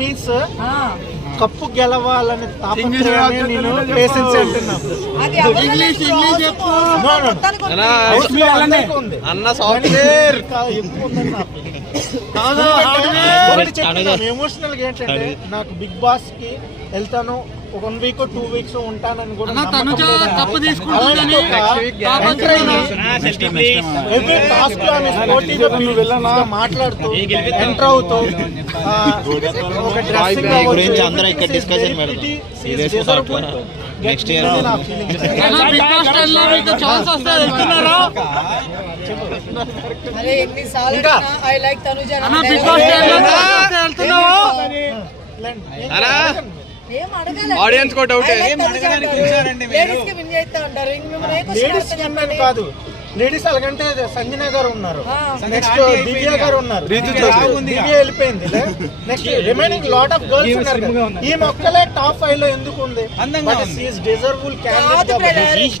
Means cup గెలవాలని తాపత్రయాన్ని నేను patience అంటున్నాను. అన్న సాఫ్ట్వేర్ ఎమోషనల్ గా ఏంటంటే నాకు బిగ్ బాస్ కి వెళ్తాను 1 వీక్ 2 వీక్స్ ఉంటానని కూడా మాట్లాడుతూ ఎంటర్ అవుతూ అందరూ ఇక్కడ డిస్కషన్ నెక్స్ట్ ఇయర్ ఆడియన్స్ కూడా డౌట్ కాదు. లేడీస్ అలాగంటే సంజన గారు ఉన్నారు, నెక్స్ట్ దివ్య గారు ఉన్నారు, దివ్య వెళ్ళిపోయింది. Next remaining lot of girls ఉన్నారు. ఈ మొక్కలే టాప్ 5 లో ఎందుకు ఉంది? డిజర్వబుల్ క్యాండిడేట్.